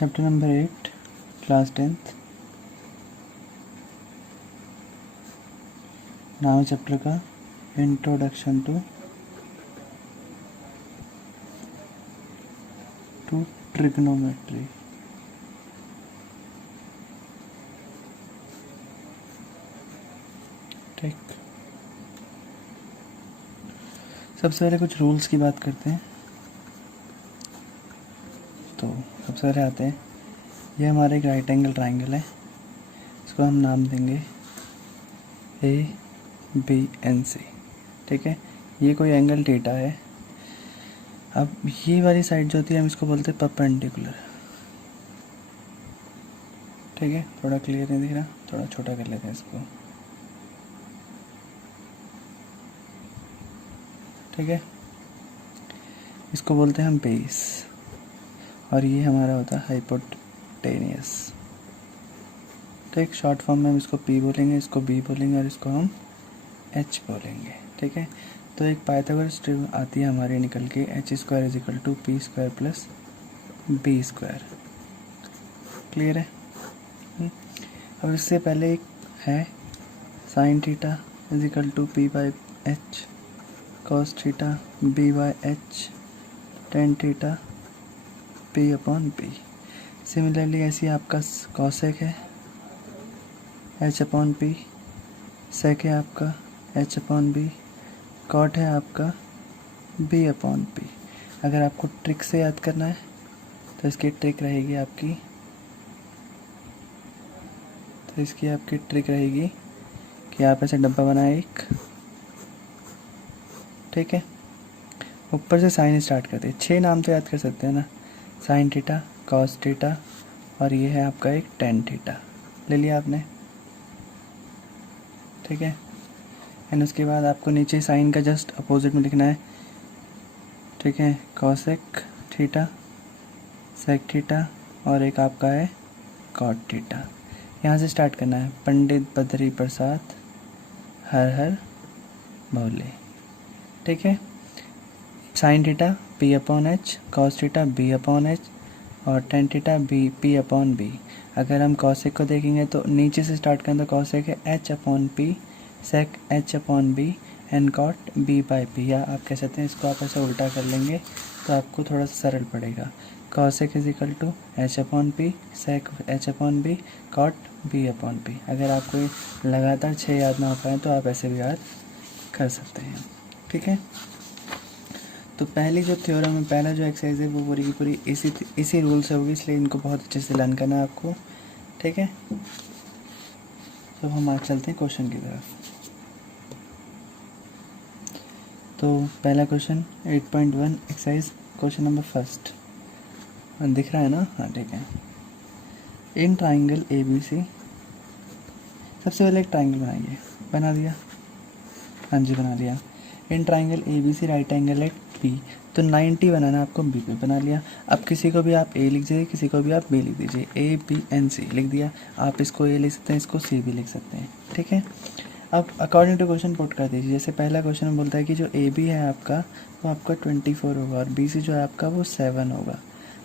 Chapter number 8 class 10th। नाम chapter का introduction to trigonometry. ठीक, सबसे पहले कुछ रूल्स की बात करते हैं। तो सबसे पहले आते हैं, ये हमारा एक राइट एंगल ट्राइंगल है, इसको हम नाम देंगे ABC। ठीक है, ये कोई एंगल थीटा है। अब ये वाली साइड जो होती है हम इसको बोलते हैं परपेंडिकुलर। ठीक है, थोड़ा क्लियर नहीं दिख रहा, थोड़ा छोटा कर लेते हैं इसको। ठीक है, इसको बोलते हैं हम बेस, और ये हमारा होता है हाइपोटेनियस। ठीक, शॉर्ट फॉर्म में हम इसको P बोलेंगे, इसको B बोलेंगे और इसको हम H बोलेंगे। ठीक है, तो एक पाइथागोरस थ्योरम आती है हमारी निकल के h² = p² + b²। क्लियर है? अब इससे पहले एक है sin θ = p/h, cos θ b/h, tan θ p/b। Similarly ऐसी आपका कॉसेक है h/p, सेक है आपका h/b, कॉट है आपका b/p। अगर आपको ट्रिक से याद करना है तो इसकी ट्रिक रहेगी कि आप ऐसे डब्बा बनाए एक। ठीक है, ऊपर से साइन स्टार्ट करते हैं, 6 नाम तो याद कर सकते हैं ना, sin θ, cos θ, और ये है आपका एक tan θ। ले लिया आपने। ठीक है, एंड उसके बाद आपको नीचे साइन का जस्ट अपोजिट में लिखना है। ठीक है, cosec θ, sec θ, और एक आपका है cot θ। यहाँ से स्टार्ट करना है। पंडित बद्री प्रसाद हर हर भोले। ठीक है, sin θ p/h, cos θ b/h, और tan θ p/b। अगर हम cosec को देखेंगे तो नीचे से स्टार्ट करें तो cosec है h/p, sec h/b, and cot b/p। या आप कह सकते हैं इसको आप ऐसे उल्टा कर लेंगे तो आपको थोड़ा सा सरल पड़ेगा। cosec = h/p, sec h/b, cot b/p। अगर आपको लगातार 6 याद ना हो पाए तो आप ऐसे भी याद कर सकते हैं। ठीक है, तो पहली जो थ्योरम है, पहला जो एक्सरसाइज है वो पूरी की पूरी इसी रूल से होगी, इसलिए इनको बहुत अच्छे से लर्न करना है आपको। ठीक है, तो हम आज चलते हैं क्वेश्चन की तरफ। तो पहला question 8.1 exercise question number first दिख रहा है ना? हाँ, ठीक है। इन ट्राइंगल ABC, सबसे पहले एक ट्राइंगल बनाइए। बना दिया? हाँ जी, बना दिया। In triangle ABC right angle at B, तो 90 बनाना आपको B पे। बना लिया। अब किसी को भी आप A लिख दीजिए, किसी को भी आप B लिख दीजिए। ABNC लिख दिया। आप इसको A लिख सकते हैं, इसको C भी लिख सकते हैं। ठीक है, अब अकॉर्डिंग टू क्वेश्चन पुट कर दीजिए। जैसे पहला क्वेश्चन में बोलता है कि जो AB है आपका वो आपका 24 होगा और BC जो है आपका वो 7 होगा।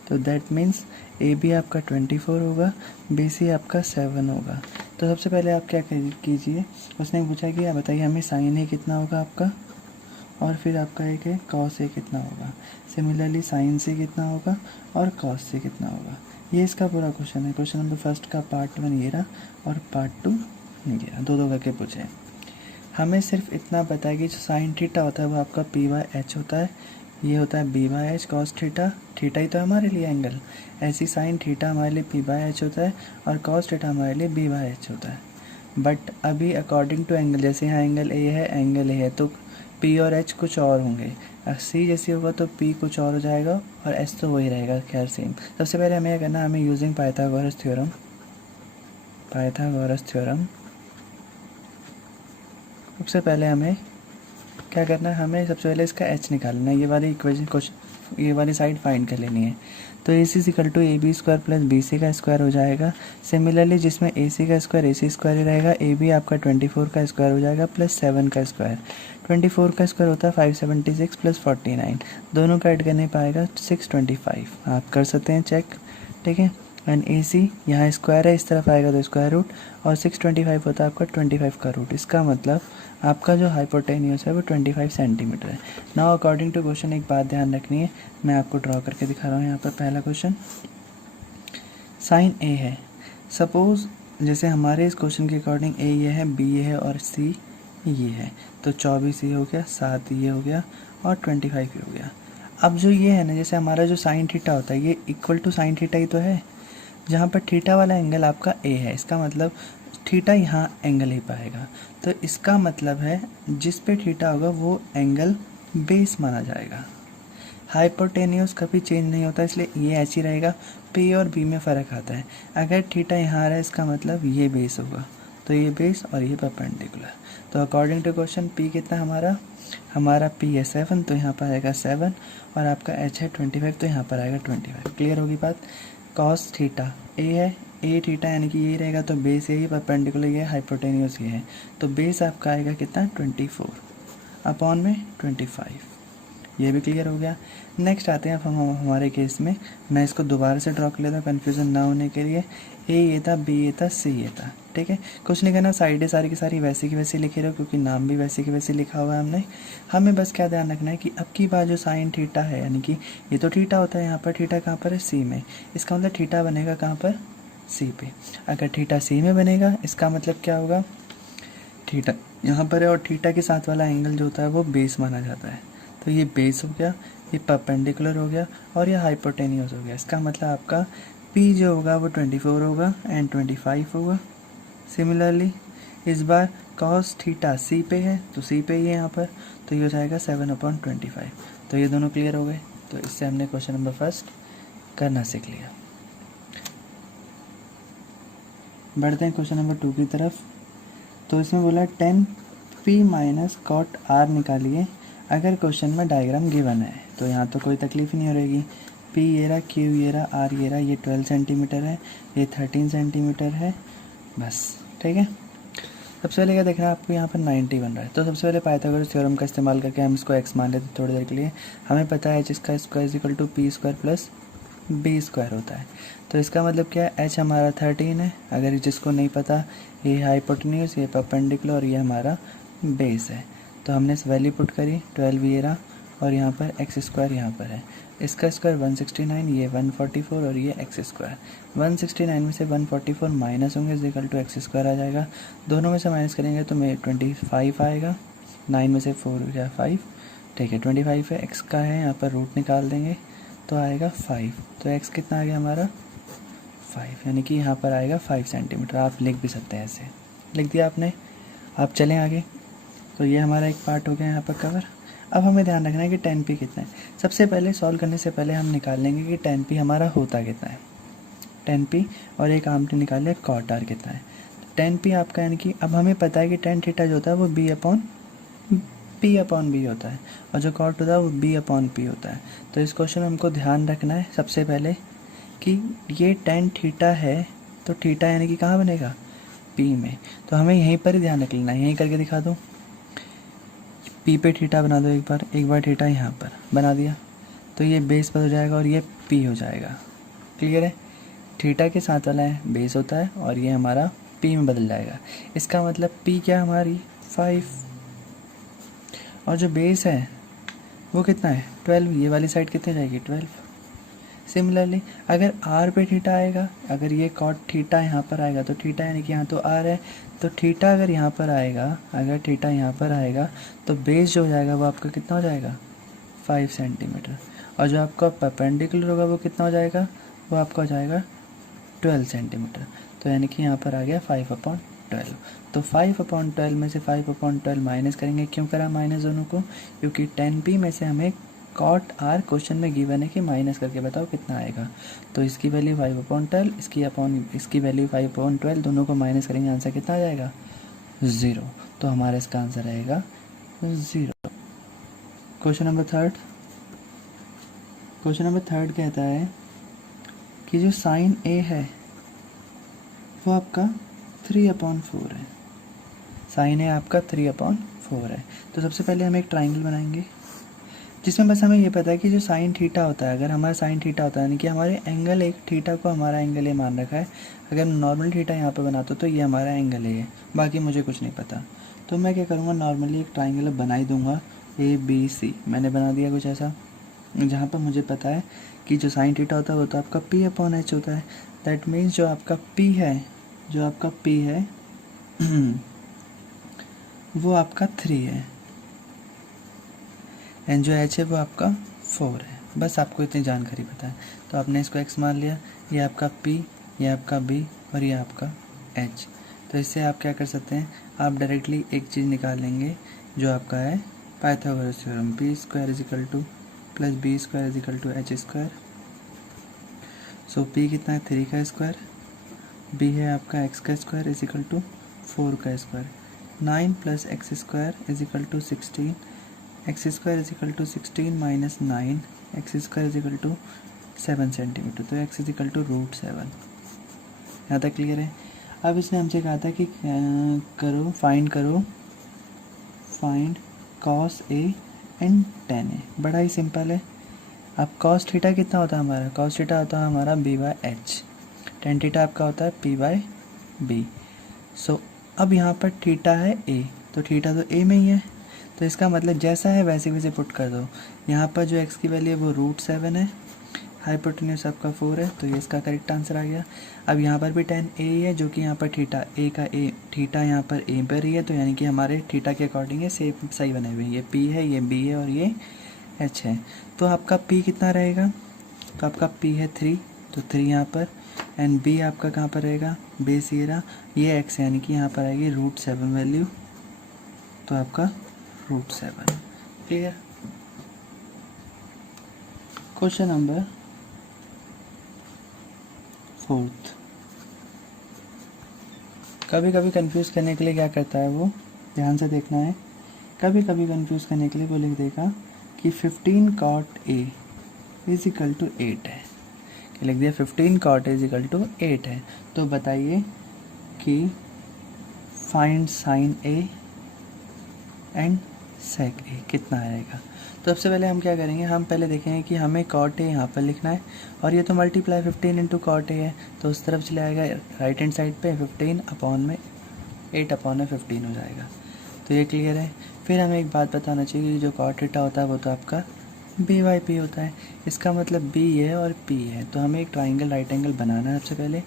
तो दैट मीन्स AB आपका 24 होगा, BC आपका 7 होगा। तो सबसे पहले आप क्या कीजिए, उसने पूछा कि आप बताइए हमें साइन A कितना होगा आपका, और फिर आपका एक है कॉस A कितना होगा। सिमिलरली साइन C कितना होगा और कॉस C कितना होगा। ये इसका पूरा क्वेश्चन है। क्वेश्चन नंबर फर्स्ट का पार्ट 1 ये रहा और पार्ट 2 ये रहा, दो करके पूछे। हमें सिर्फ इतना पता है कि जो साइन थीटा होता है वो आपका p/h होता है, ये होता है b/h cos थीटा। थीटा ही तो हमारे लिए एंगल, ऐसी साइन थीटा हमारे लिए p/h होता है और cos थीटा हमारे लिए b/h होता है। बट अभी अकॉर्डिंग टू एंगल, जैसे यहाँ एंगल A है तो P और H कुछ और होंगे। C जैसे होगा तो P कुछ और हो जाएगा और H तो वही रहेगा, खैर सेम। सबसे पहले हमें क्या करना है, हमें यूजिंग पाइथागोरस थ्योरम सबसे पहले हमें क्या करना है, हमें सबसे पहले इसका h निकालना है। ये वाली इक्वेशन ये वाली साइड फाइंड कर लेनी है। तो AC = AB² + BC का स्क्वायर हो जाएगा। सिमिलरली जिसमें AC का स्क्वायर AC² ही रहेगा, AB आपका 24 का स्क्वायर हो जाएगा प्लस 7 का स्क्वायर। 24 का स्क्वायर होता है 576 + 49, दोनों का ऐड करने पाएगा 625। आप कर सकते हैं चेक। ठीक है, एंड ए सी यहाँ स्क्वायर है, इस तरफ आएगा तो स्क्वायर रूट, और 625 होता है आपका 25 का रूट। इसका मतलब आपका जो हाइपोटेन्यूस है वो 25 सेंटीमीटर है। नाउ अकॉर्डिंग टू क्वेश्चन एक बात ध्यान रखनी है, मैं आपको ड्रॉ करके दिखा रहा हूँ। यहाँ पर पहला क्वेश्चन साइन ए है। सपोज जैसे हमारे इस क्वेश्चन के अकॉर्डिंग ए ये है, बी ये है और सी ये है, तो 24 ये हो गया, 7 ये हो गया और 25 ये हो गया। अब जो ये है ना, जैसे हमारा जो साइन थीटा होता है ये इक्वल टू साइन थीटा ही तो है, जहाँ पर थीटा वाला एंगल आपका ए है, इसका मतलब थीटा यहाँ एंगल ही पाएगा। तो इसका मतलब है जिस पे थीटा होगा वो एंगल बेस माना जाएगा। हाइपोटेन्यूस कभी चेंज नहीं होता, इसलिए ये ऐसे ही रहेगा। पी और बी में फ़र्क आता है। अगर थीटा यहाँ आ रहा है इसका मतलब ये बेस होगा, तो ये बेस और ये परपेंडिकुलर। तो अकॉर्डिंग टू क्वेश्चन पी कितना हमारा पी है 7, तो यहाँ पर आएगा 7, और आपका एच है 25, तो यहाँ पर आएगा 25। क्लियर होगी बात। कॉस थीटा ए है, ए थीटा यानी कि ये रहेगा, तो बेस यही, परपेंडिकुलर ये, हाइपोटेन्यूस ये है, तो बेस आपका आएगा कितना 24 अपॉन में 25। ये भी क्लियर हो गया। नेक्स्ट आते हैं अब हम हमारे केस में। मैं इसको दोबारा से ड्रॉ कर लेता हूँ कन्फ्यूज़न ना होने के लिए। ए ये था, बी ये था, सी ये था, ठीक है। कुछ नहीं करना, साइडें सारी की सारी वैसे की वैसे लिखे रहो, क्योंकि नाम भी वैसे की वैसे लिखा हुआ है हमने। हमें बस क्या ध्यान रखना है कि अब की बात जो साइन थीटा है, यानी कि ये तो थीटा होता है, यहाँ पर थीटा कहाँ पर है, सी में। इसका मतलब थीटा बनेगा कहाँ पर, सी पे। अगर थीटा सी में बनेगा इसका मतलब क्या होगा, थीटा यहाँ पर है और थीटा के साथ वाला एंगल जो होता है वो बेस माना जाता है। तो ये बेस हो गया, ये परपेंडिकुलर हो गया और ये हाइपोटेन्यूस हो गया। इसका मतलब आपका पी जो होगा वो 24 होगा एंड 25 होगा। सिमिलरली इस बार कॉस थीटा सी पे है, तो सी पे ही है यहाँ पर, तो ये हो जाएगा 7/25। तो ये दोनों क्लियर हो गए। तो इससे हमने क्वेश्चन नंबर फर्स्ट करना सीख लिया। बढ़ते हैं क्वेश्चन नंबर 2 की तरफ। तो इसमें बोला 10p माइनस कॉट आर निकालिए अगर क्वेश्चन में डायग्राम गिवन है। तो यहाँ तो कोई तकलीफ ही नहीं हो रहेगी। p ये रहा, q ये रहा, r ये रहा, ये 12 सेंटीमीटर है, ये 13 सेंटीमीटर है, बस ठीक है। सबसे पहले क्या देख रहा है आपको, यहाँ पर 90 बन रहा है। तो सबसे पहले पाइथागोरस थ्योरम का इस्तेमाल करके हम इसको x मान लेते हैं थोड़ी देर के लिए। हमें पता है h इसका square is equal to p square plus b square होता है। तो इसका मतलब क्या है, h हमारा 13 है। अगर जिसको नहीं पता, ये हाइपोटेन्यूस, ये परपेंडिकुलर और ये हमारा बेस है। तो हमने इस वैल्यू पुट करी, 12 ये रहा और यहाँ पर एक्स स्क्वायर यहाँ पर है। इसका स्क्वायर 169, ये 144 और ये एक्स स्क्वायर। 169 में से 144 माइनस होंगे is equal to x square आ जाएगा। दोनों में से माइनस करेंगे तो मेरे 25 आएगा। 9 में से 4 हो गया 5, ठीक है। 25 है, एक्स का है, यहाँ पर रूट निकाल देंगे तो आएगा 5। तो एक्स कितना आ गया हमारा 5, यानी कि यहाँ पर आएगा 5 सेंटीमीटर। आप लिख भी सकते हैं, ऐसे लिख दिया आपने। आप चलें आगे। तो ये हमारा एक पार्ट हो गया यहाँ पर कवर। अब हमें ध्यान रखना है कि 10p कितना है। सबसे पहले सॉल्व करने से पहले हम निकाल लेंगे कि 10p हमारा होता कितना है। 10p और एक हमने निकाल लिया कॉट आर कितना है। 10p आपका, यानी कि अब हमें पता है कि tan थीटा जो होता है वो p अपॉन b होता है और जो कॉट होता है वो b अपॉन p होता है। तो इस क्वेश्चन में हमको ध्यान रखना है सबसे पहले कि ये tan थीटा है, तो थीटा यानी कि कहाँ बनेगा, p में। तो हमें यहीं पर ही ध्यान रख लेना है। यहीं करके दिखा दूँ, p पे थीटा बना दो एक बार थीटा यहाँ पर बना दिया, तो ये बेस पर हो जाएगा और ये p हो जाएगा। क्लियर है। थीटा के साथ वाला है बेस होता है और ये हमारा p में बदल जाएगा। इसका मतलब p क्या हमारी 5 और जो बेस है वो कितना है 12। ये वाली साइड कितने जाएगी 12। सिमिलरली अगर r पे थीटा आएगा, अगर ये कॉट थीटा यहाँ पर आएगा तो थीटा यानी कि यहाँ तो r है, तो थीटा अगर यहाँ पर आएगा, अगर थीटा यहाँ पर आएगा तो बेस जो हो जाएगा वो आपका कितना हो जाएगा 5 सेंटीमीटर और जो आपका परपेंडिकुलर होगा वो कितना हो जाएगा, वो आपका हो जाएगा 12 सेंटीमीटर। तो यानी कि यहाँ पर आ गया 5/12। तो 5/12 में से 5/12 माइनस करेंगे। क्यों करा माइनस दोनों को, क्योंकि 10p में से हमें कॉट आर क्वेश्चन में गिवन है कि माइनस करके बताओ कितना आएगा। तो इसकी वैल्यू 5/12, इसकी वैल्यू 5/12, दोनों को माइनस करेंगे, आंसर कितना आ जाएगा 0। तो हमारा इसका आंसर आएगा 0। क्वेश्चन नंबर थर्ड कहता है कि जो साइन ए है वो आपका 3/4 है। साइन ए आपका 3/4 है। तो सबसे पहले हम एक ट्राइंगल बनाएंगे। जिसमें बस हमें ये पता है कि जो साइन थीटा होता है, अगर हमारा साइन थीटा होता है यानी कि हमारे एंगल एक थीटा को हमारा एंगल ए मान रखा है, अगर नॉर्मल थीटा यहाँ पर बनाता तो ये हमारा एंगल ए है, बाकी मुझे कुछ नहीं पता। तो मैं क्या करूँगा, नॉर्मली एक ट्राइंगल बना ही दूंगा ABC। मैंने बना दिया कुछ ऐसा जहाँ पर मुझे पता है कि जो साइन थीटा होता है वो तो आपका P/H होता है। दैट मीन्स जो आपका P है वो आपका 3 है, एंड जो H है वो आपका 4 है। बस आपको इतनी जानकारी पता है, तो आपने इसको x मान लिया। ये आपका P, ये आपका B और ये आपका H। तो इससे आप क्या कर सकते हैं, आप डायरेक्टली एक चीज़ निकाल लेंगे जो आपका है Pythagoras theorem, P² + B² = H²। सो P कितना है, 3 का स्क्वायर, B है आपका x का स्क्वायर = 4 का square, 9 + x² = 16, x² = 16 - 9, x² = 7 centimetre, तो x √7। यहाँ तक क्लियर है। अब इसने हमसे कहा था कि find cos A and tan A। बड़ा ही सिंपल है। अब cos थीटा कितना होता है हमारा, cos थीटा होता है हमारा B/H, tan थीटा आपका होता है P/B। सो अब यहाँ पर थीटा है A, तो थीटा तो A में ही है, तो इसका मतलब जैसा है वैसे वैसे पुट कर दो। यहाँ पर जो x की वैल्यू है वो √7 है, हाइपोटेन्यूज आपका 4 है, तो ये इसका करेक्ट आंसर आ गया। अब यहाँ पर भी tan A है, जो कि यहाँ पर थीटा यहाँ पर A पर ही है, तो यानी कि हमारे थीटा के अकॉर्डिंग है, सेम सही बने हुए। ये P है, ये B है और ये H है। तो आपका P कितना रहेगा, तो आपका P है 3, तो 3 यहाँ पर, एंड B आपका कहाँ पर रहेगा, बेस ये रहा, ये x यानी कि यहाँ पर आएगी √7 वैल्यू, तो आपका √7। क्लियर। Question number 4। कभी कभी कंफ्यूज करने के लिए क्या करता है वो, ध्यान से देखना है। कभी कभी कंफ्यूज करने के लिए वो लिख देगा कि 15 cot A = 8 है, लिख दिया 15 cot A = 8 है। तो बताइए कि find sine A and sec A कितना आएगा। तो सबसे पहले हम क्या करेंगे, हम पहले देखेंगे कि हमें cot A यहाँ पर लिखना है, और ये तो मल्टीप्लाई 15 × cot A है, तो उस तरफ चले आएगा राइट हैंड साइड पे, 8/15 हो जाएगा। तो ये क्लियर है। फिर हमें एक बात बताना चाहिए कि जो cot थीटा होता है वो तो आपका B/P होता है, इसका मतलब B है और P है, तो हमें एक ट्राइंगल राइट एंगल बनाना है सबसे पहले,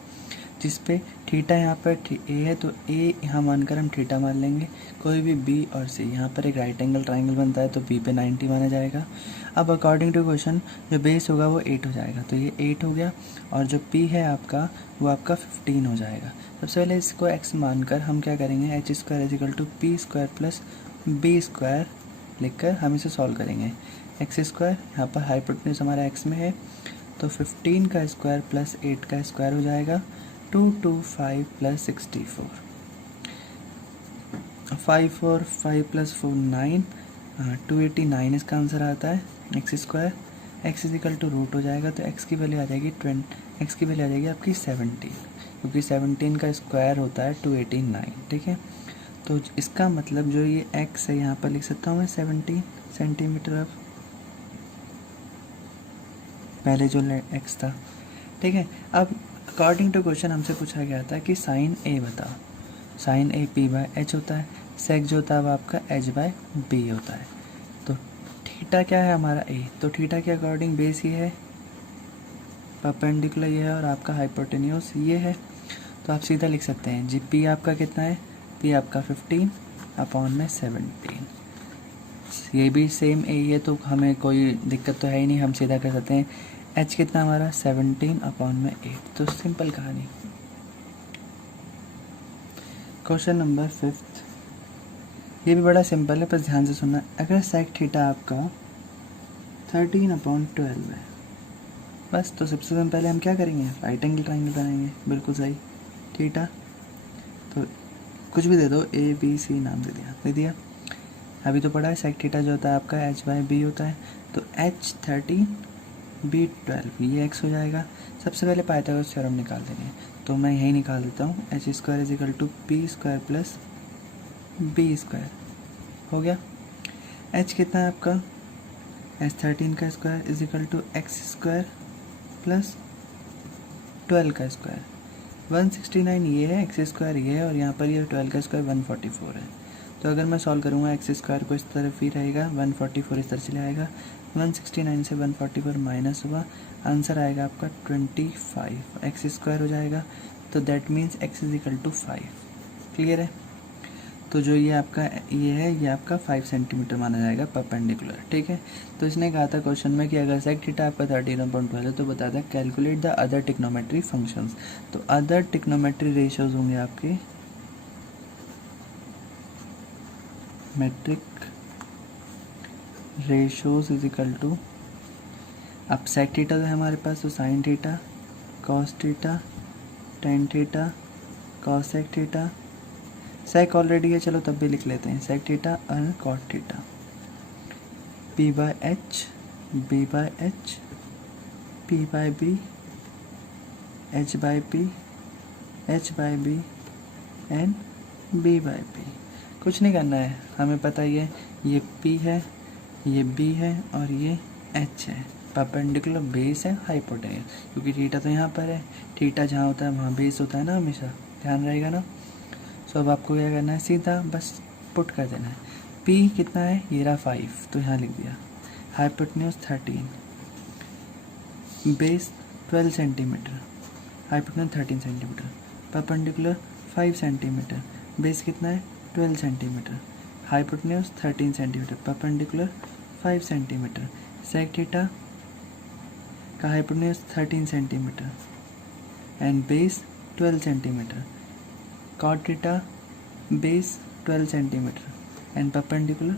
जिस पे थीटा यहाँ पर A है, तो A यहाँ मानकर हम थीटा मान लेंगे। कोई भी B और C, यहाँ पर एक राइट एंगल ट्राइंगल बनता है, तो B पे 90 माना जाएगा। अब अकॉर्डिंग टू क्वेश्चन जो बेस होगा वो 8 हो जाएगा, तो ये 8 हो गया, और जो P है आपका वो आपका 15 हो जाएगा। सबसे पहले इसको x मानकर हम क्या करेंगे, H² = P² + B² लिखकर हम इसे सॉल्व करेंगे। x² यहाँ पर हाइपोटेन्यूज हमारा x में है, तो 15 का स्क्वायर प्लस 8 का स्क्वायर हो जाएगा 225 + 64, 5 और 5 + 4 9, 289 इसका आंसर आता है। x² x = रूट हो जाएगा, तो x की वैल्यू आ जाएगी x की वैल्यू आ जाएगी आपकी 17, क्योंकि 17 का स्क्वायर होता है 289। ठीक है, तो इसका मतलब जो ये x है यहाँ पर लिख सकता हूँ मैं 17 सेंटीमीटर। अब पहले जो x था, ठीक है। अब अकॉर्डिंग टू क्वेश्चन हमसे पूछा गया था कि साइन A बताओ। साइन A P/H होता है, सेक जो होता है वो आपका H/B होता है। तो थीटा क्या है हमारा A, तो थीटा के अकॉर्डिंग बेस ये है, परपेंडिकुलर ये है, और आपका हाइपोटेन्यूज ये है। तो आप सीधा लिख सकते हैं जी, P आपका कितना है, P आपका 15/17। ये भी सेम A है, तो हमें कोई दिक्कत तो है ही नहीं, हम सीधा कर सकते हैं। H कितना हमारा 17/8। तो सिंपल कहानी। क्वेश्चन नंबर 5, ये भी बड़ा सिंपल है, बस ध्यान से सुनना। अगर सेक थीटा आपका 13/12 है, बस तो सबसे पहले हम क्या करेंगे, राइट एंगल ट्राइंगल बनाएंगे। बिल्कुल सही। थीटा तो कुछ भी दे दो, ABC नाम दे दिया। अभी तो पढ़ा है सेक थीटा जो होता है आपका H/B होता है, तो H13 B12 ये x हो जाएगा। सबसे पहले पाइथागोरस थ्योरम निकाल देंगे, तो मैं यही निकाल देता हूँ, H² = P² + B² हो गया। H कितना है आपका 13 का square is equal to x square plus 12 का स्क्वायर। 169 ये है, एक्स स्क्वायर ये है, और यहाँ पर ये 12 का स्क्वायर 144 है। तो अगर मैं सॉल्व करूँगा एक्स स्क्वायर को इस तरफ ही रहेगा, 144 इस तरफ चले आएगा, 169 से 144 माइनस हुआ, आंसर आएगा आपका 25। एक्स स्क्वायर हो जाएगा, तो that means x is equal to 5। Clear है? तो जो ये आपका ये है, ये आपका 5 सेंटीमीटर माना जाएगा परपेंडिकुलर। ठीक है, तो इसने कहा था क्वेश्चन में कि अगर सेक थीटा आपका 13.12 है तो बता दें calculate the other trigonometry functions. तो अदर टिक्नोमेट्री रेशियोज होंगे आपके metric ratios is equal to, अब सेक थीटा तो है हमारे पास, तो sine theta, cos theta, tan theta, cosec theta, sec already है, चलो तब भी लिख लेते हैं, सेक थीटा और cot theta, P by H, B by H, P by B, H by P, H by B and B by P. कुछ नहीं करना है, हमें पता ही है ये पी है, ये बी है और ये एच है। परपेंडिकुलर बेस है हाइपोटेन्यूज, क्योंकि थीटा तो यहाँ पर है, थीटा जहाँ होता है वहाँ बेस होता है ना, हमेशा ध्यान रहेगा ना। सो अब आपको क्या करना है, सीधा बस पुट कर देना है। P कितना है, ये रहा 5, तो यहाँ लिख दिया। Hypotenuse 13, base 12 centimetre, hypotenuse 13 centimetre, perpendicular 5 centimetre, base कितना है 12 centimetre, hypotenuse 13 centimetre, perpendicular 5 centimetre. Sec theta का hypotenuse 13 centimetre and base 12 centimetre, cot theta base 12 centimetre and perpendicular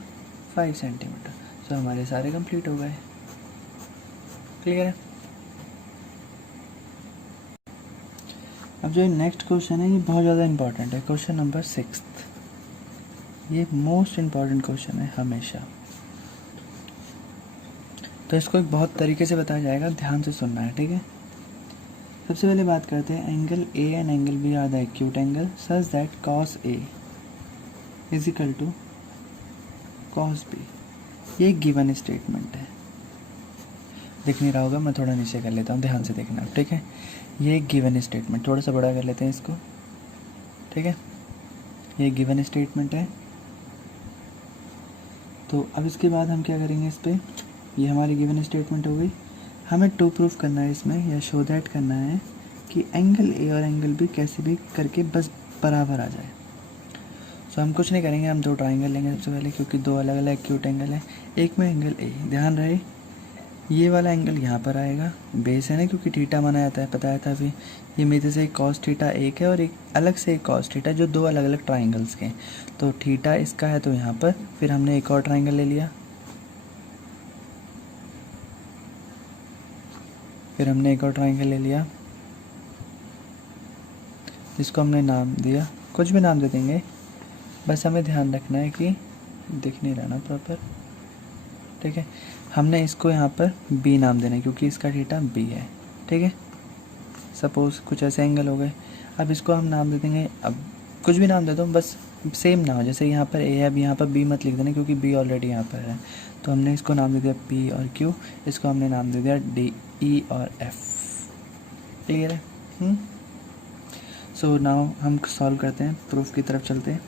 5 centimetre. So हमारे सारे कंप्लीट हो गए। क्लियर है? अब जो नेक्स्ट क्वेश्चन है ये बहुत ज़्यादा इंपॉर्टेंट है, क्वेश्चन नंबर 6। ये मोस्ट इम्पॉर्टेंट क्वेश्चन है हमेशा, तो इसको एक बहुत तरीके से बताया जाएगा, ध्यान से सुनना है। ठीक है, सबसे पहले बात करते हैं angle A and angle B are the acute angle such that cos A is equal to cos B. ये एक गिवन स्टेटमेंट है, दिख नहीं रहा होगा, मैं थोड़ा नीचे कर लेता हूँ, ध्यान से देखना। ठीक है, ये एक गिवन स्टेटमेंट, थोड़ा सा बड़ा कर लेते हैं इसको। ठीक है, ये गिवन स्टेटमेंट है। तो अब इसके बाद हम क्या करेंगे, इस पर, ये हमारी गिवन स्टेटमेंट हो गई। हमें टू प्रूफ करना है इसमें, या शो दैट करना है कि एंगल ए और एंगल बी कैसे भी करके बस बराबर आ जाए। सो हम कुछ नहीं करेंगे, हम दो ट्राइंगल लेंगे सबसे पहले, क्योंकि दो अलग अलग एक्यूट एंगल है। एक में एंगल ए, ध्यान रहे ये वाला एंगल यहाँ पर आएगा, बेस है ना, क्योंकि थीटा माना जाता है, बताया था अभी। ये मेरे से एक कॉस थीटा एक है और एक अलग से एक कॉस थीटा, जो दो अलग अलग ट्राइंगल्स के। तो थीटा इसका है, तो यहाँ पर फिर हमने एक और ट्राइंगल ले लिया, फिर हमने एक और ट्राइंगल ले लिया, जिसको हमने नाम दिया, कुछ भी नाम दे देंगे, बस हमें ध्यान रखना है कि दिख नहीं रहना प्रॉपर। ठीक है, हमने इसको यहाँ पर बी नाम देना है, क्योंकि इसका थीटा बी है। ठीक है, सपोज कुछ ऐसे एंगल हो गए, अब इसको हम नाम दे देंगे, अब कुछ भी नाम दे दो, बस सेम ना हो, जैसे यहाँ पर ए है, अब यहाँ पर बी मत लिख देना, क्योंकि बी ऑलरेडी यहाँ पर है। तो हमने इसको नाम दे दिया पी और क्यू, इसको हमने नाम दे दिया डी, ई और एफ। क्लियर है? सो नाउ हम सॉल्व करते हैं, प्रूफ की तरफ चलते हैं।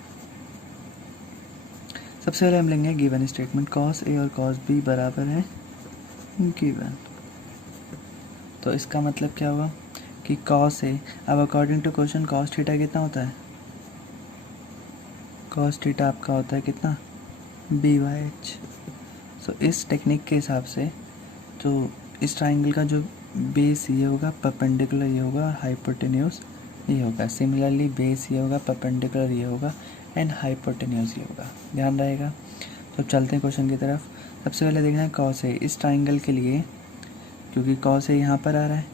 सबसे पहले हम लेंगे गिवन स्टेटमेंट, कॉस ए और कॉस बी बराबर है गिवन। तो इसका मतलब क्या हुआ कि कॉस ए, अब according to question cos theta कितना होता है, कॉस थीटा आपका होता है कितना, बी बाई एच। सो इस टेक्निक के हिसाब से तो इस ट्राइंगल का जो बेस ये होगा, परपेंडिकुलर ये होगा और हाइपोटेन्यूज ये होगा। सिमिलरली बेस ये होगा, परपेंडिकुलर ये होगा एंड हाइपोटेन्यूज ये होगा, ध्यान रहेगा। तो चलते हैं क्वेश्चन की तरफ। सबसे पहले देखना है कॉस ए, इस ट्राइंगल के लिए, क्योंकि कॉस ए यहाँ पर आ रहा है,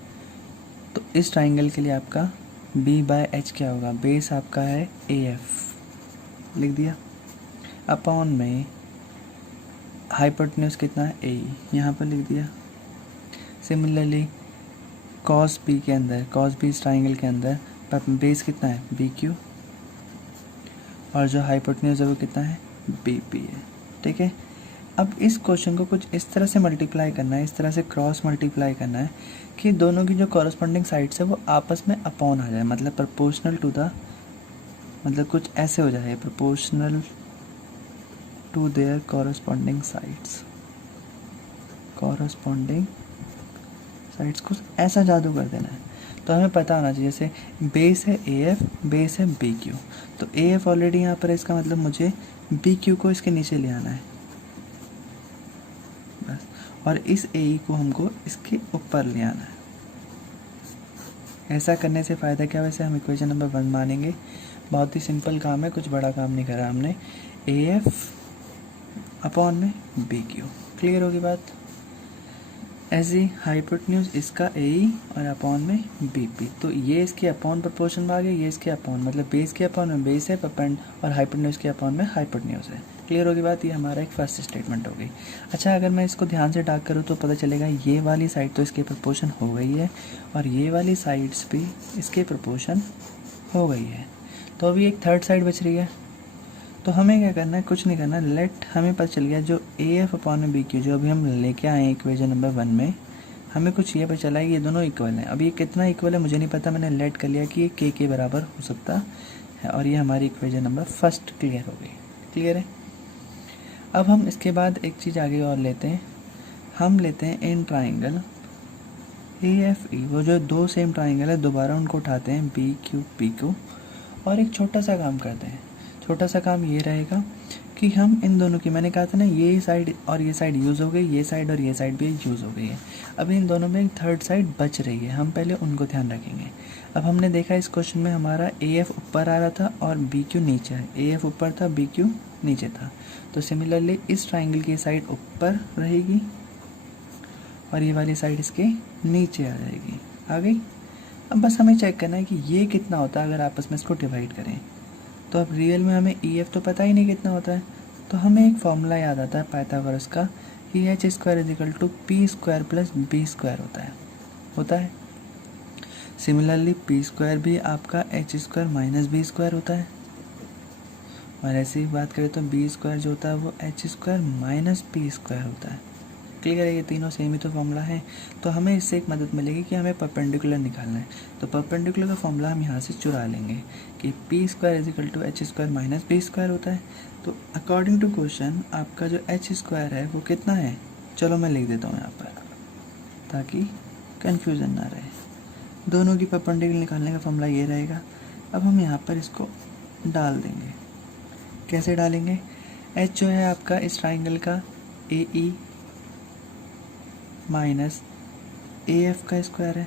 तो इस ट्राइंगल के लिए आपका बी बाय एच क्या होगा, बेस आपका है ए एफ, लिख दिया, अपॉन में हाइपोटेन्यूज कितना है ए, यहाँ पर लिख दिया। सिमिलरली कॉस बी के अंदर, कॉस बी इस ट्राइंगल के अंदर बेस कितना है बी क्यू, और जो हाइपोटेन्यूज है वो कितना है बी पी है। ठीक है, अब इस क्वेश्चन को कुछ इस तरह से मल्टीप्लाई करना है, इस तरह से क्रॉस मल्टीप्लाई करना है कि दोनों की जो कॉरस्पॉन्डिंग साइड्स है वो आपस में अपॉन आ जाए, मतलब प्रोपोर्शनल टू द, मतलब कुछ ऐसे हो जाए, proportional to their corresponding sides, corresponding sides को ऐसा जादू कर देना है। तो हमें पता होना चाहिए, जैसे बेस है ए एफ, बेस है बी क्यू, तो ए एफ ऑलरेडी यहाँ पर है, इसका मतलब मुझे बी क्यू को इसके नीचे ले आना है बस, और इस ए ई को हमको इसके ऊपर ले आना है। ऐसा करने से फ़ायदा क्या, वैसे हम इक्वेशन नंबर 1 मानेंगे, बहुत ही सिंपल काम है, कुछ बड़ा काम नहीं करा हमने। ए एफ अपॉन में बी क्यू, क्लियर होगी बात। ऐसी हाइपोटेन्यूज इसका ए ई और अपॉन में बी पी, तो ये इसके अपॉन प्रोपोर्शन में आ गया, ये इसके अपॉन, मतलब बेस के अपॉन में बेस है और हाइपोटेन्यूज के अपॉन में हाइपोटेन्यूज है। क्लियर होगी बात, ये हमारा एक फर्स्ट स्टेटमेंट हो गई। अच्छा, अगर मैं इसको ध्यान से डार्क करूँ तो पता चलेगा ये वाली साइड तो इसके प्रोपोर्शन हो गई है और ये वाली साइड्स भी इसके प्रोपोर्शन हो गई है, तो अभी एक थर्ड साइड बच रही है। तो हमें क्या करना है, कुछ नहीं करना, लेट, हमें पता चल गया जो ए एफ अपॉन में बी क्यू जो अभी हम लेके आए हैं इक्वेशन नंबर 1 में, हमें कुछ ये पता चला है ये दोनों इक्वल हैं। अब ये कितना इक्वल है मुझे नहीं पता, मैंने लेट कर लिया कि ये के बराबर हो सकता है, और ये हमारी इक्वेशन नंबर फर्स्ट क्लियर हो गई। क्लियर है। अब हम इसके बाद एक चीज़ आगे और लेते हैं, हम लेते हैं इन ट्राइंगल ए एफ ई, वो जो दो सेम ट्राइंगल है दोबारा उनको उठाते हैं बी क्यू पी क्यू, और एक छोटा सा काम करते हैं। छोटा सा काम ये रहेगा कि हम इन दोनों की, मैंने कहा था ना ये साइड और ये साइड यूज़ हो गई, ये साइड और ये साइड भी यूज़ हो गई है, अब इन दोनों में एक थर्ड साइड बच रही है, हम पहले उनको ध्यान रखेंगे। अब हमने देखा इस क्वेश्चन में हमारा ए एफ ऊपर आ रहा था और बी क्यू नीचे है, ए एफ ऊपर था बी क्यू नीचे था, तो सिमिलरली इस ट्राइंगल की साइड ऊपर रहेगी और ये वाली साइड इसके नीचे आ जाएगी। आ गई। अब बस हमें चेक करना है कि ये कितना होता है अगर आपस में इसको डिवाइड करें। तो अब रियल में हमें ई एफ तो पता ही नहीं कितना होता है, तो हमें एक फॉर्मूला याद आता है पाइथागोरस का कि h square is equal to p square plus b square होता है। सिमिलरली पी स्क्वायर भी आपका h square minus b square होता है, और ऐसी बात करें तो बी स्क्वायर जो होता है वो H square minus P square होता है। क्लियर है, ये तीनों सेम ही तो फॉर्मूला है। तो हमें इससे एक मदद मिलेगी कि हमें परपेंडिकुलर निकालना है, तो परपेंडिकुलर का फॉर्मूला हम यहाँ से चुरा लेंगे कि p square is equal to h square minus b square होता है। तो अकॉर्डिंग टू क्वेश्चन आपका जो एच स्क्वायर है वो कितना है, चलो मैं लिख देता हूँ यहाँ पर ताकि कन्फ्यूज़न ना रहे। दोनों की परपेंडिकुलर निकालने का फॉर्मूला ये रहेगा। अब हम यहाँ पर इसको डाल देंगे। कैसे डालेंगे, एच जो है आपका इस ट्राइंगल का A E minus A F का स्क्वायर है,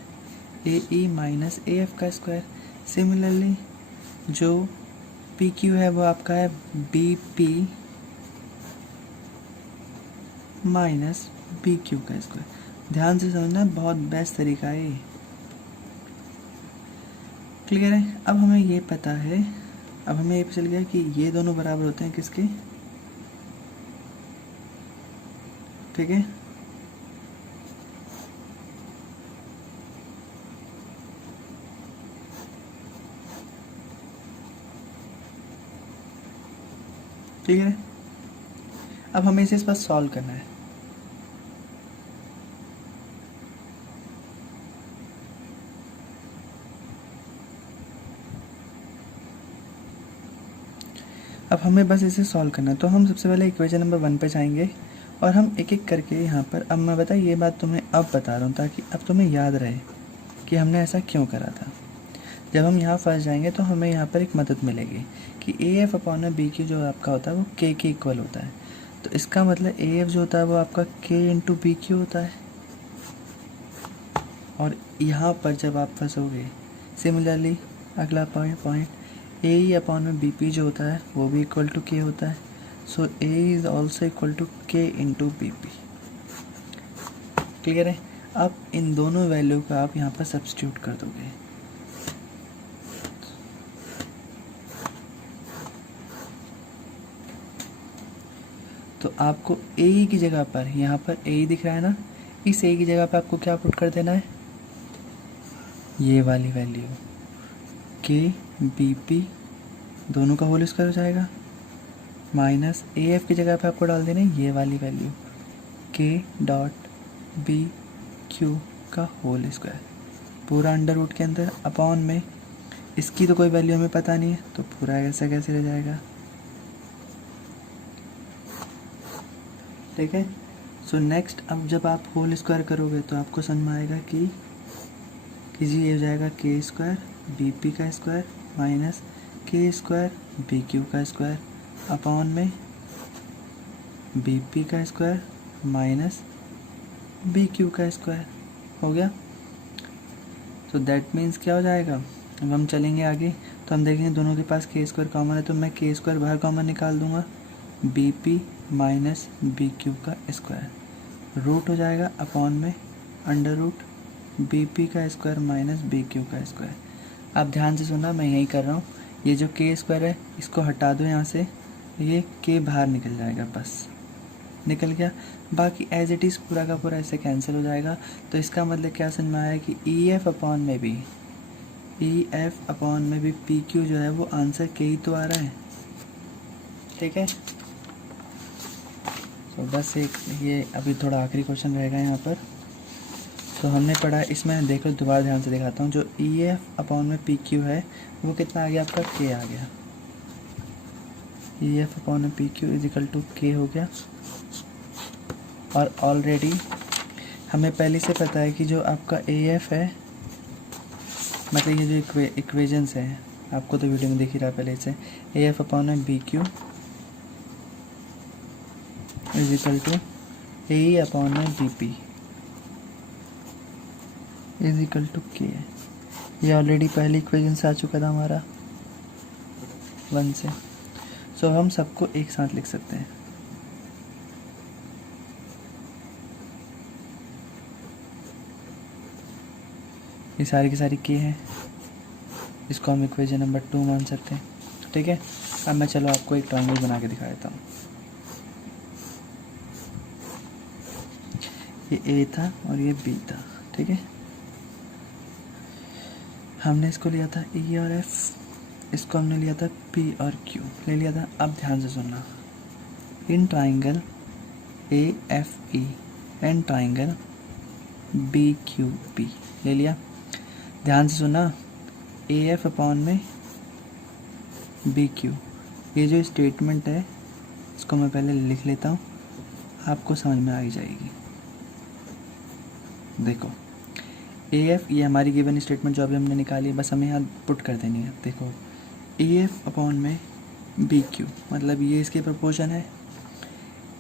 A E minus A F का स्क्वायर। सिमिलरली जो पी क्यू है वो आपका है B P minus B Q का स्क्वायर। ध्यान से समझना, बहुत बेस्ट तरीका है ये। क्लियर है। अब हमें ये पता है, अब हमें ये चल गया कि ये दोनों बराबर होते हैं किसके, ठीक है। ठीक है। अब हमें इसे इस पर सॉल्व करना है। अब हमें बस इसे सॉल्व करना है, तो हम सबसे पहले इक्वेशन नंबर 1 पे जाएंगे और हम एक एक करके यहाँ पर, अब मैं बता ये बात तुम्हें अब बता रहा हूँ ताकि अब तुम्हें याद रहे कि हमने ऐसा क्यों करा था। जब हम यहाँ फंस जाएंगे तो हमें यहाँ पर एक मदद मिलेगी कि A F upon B Q जो आपका होता है वो के इक्वल होता है, तो इसका मतलब ए एफ जो होता है वो आपका के इंटू बी क्यू होता है। और यहाँ पर जब आप फंसोगे, सिमिलरली अगला पॉइंट ए ई अपॉन में बी पी जो होता है वो भी इक्वल टू के होता है, सो ए इज ऑल्सो इक्वल टू के इंटू बी पी। क्लियर है। अब इन दोनों वैल्यू का आप यहाँ पर सब्स्टिट्यूट कर दोगे, तो आपको ए ई की जगह पर, यहाँ पर ए ई दिख रहा है ना, इस ए की जगह पर आपको क्या पुट कर देना है, ये वाली वैल्यू के बी पी दोनों का होल स्क्वायर हो जाएगा, माइनस ए एफ की जगह पे आपको डाल देना है ये वाली वैल्यू के डॉट बी क्यू का होल स्क्वायर पूरा अंडर रूट के अंदर अपॉन में इसकी तो कोई वैल्यू हमें पता नहीं है तो पूरा ऐसा कैसे रह जाएगा। ठीक है। सो नेक्स्ट अब जब आप होल स्क्वायर करोगे तो आपको समझ में आएगा कि जी ये हो जाएगा के स्क्वायर बी पी का स्क्वायर माइनस के स्क्वायर बी क्यू का स्क्वायर अपॉन में बी पी का स्क्वायर माइनस बी क्यू का स्क्वायर हो गया। तो दैट मीन्स क्या हो जाएगा, अब हम चलेंगे आगे तो हम देखेंगे दोनों के पास के स्क्वायर कॉमन है तो मैं के स्क्वायर बाहर कॉमन निकाल दूंगा B P minus B Q का स्क्वायर रूट हो जाएगा अपॉन में अंडर रूट बी पी का स्क्वायर माइनस बी क्यू का स्क्वायर। आप ध्यान से सुनना मैं यही कर रहा हूँ, ये जो के स्क्वायर है इसको हटा दो यहाँ से, ये के बाहर निकल जाएगा, बस निकल गया। बाकी एज इट इज़ पूरा का पूरा ऐसे कैंसिल हो जाएगा। तो इसका मतलब क्या समझ में आया कि ई एफ अपॉन में भी पी क्यू जो है वो आंसर के ही तो आ रहा है। ठीक है। तो बस एक ये अभी थोड़ा आखिरी क्वेश्चन रहेगा यहाँ पर। तो हमने पढ़ा इसमें, देखो दोबारा ध्यान से दिखाता हूँ, जो ई एफ अपॉन में पी क्यू है वो कितना आ गया आपका के आ गया। ई एफ अपॉन में P Q is equal to k हो गया। और ऑलरेडी हमें पहले से पता है कि जो आपका ए एफ है, मतलब ये जो इक्वेशंस है आपको तो वीडियो में दिख ही रहा पहले से, ए एफ अपॉन में B Q is equal to A E upon में B P is equal to K है। ये ऑलरेडी पहली इक्वेशन से आ चुका था हमारा 1 से। सो हम सबको एक साथ लिख सकते हैं। ये सारी की सारी के हैं, इसको हम इक्वेशन नंबर 2 मान सकते हैं। ठीक है। अब मैं चलो आपको एक ट्रायंगल बना के दिखा देता हूँ। ये ए था और ये बी था। ठीक है। हमने इसको लिया था ई और एफ, इसको हमने लिया था पी और क्यू ले लिया था। अब ध्यान से सुनना, in triangle A F E and triangle B Q P ले लिया। ध्यान से सुनना, ए एफ अपॉन में बी क्यू, ये जो स्टेटमेंट है इसको मैं पहले लिख लेता हूँ, आपको समझ में आ ही जाएगी। देखो ए एफ ये हमारी गिवन स्टेटमेंट जो अभी हमने निकाली, बस हमें यहाँ पुट कर देनी है। देखो ए एफ अपॉन में बी क्यू, मतलब ये इसके प्रोपोर्शन है।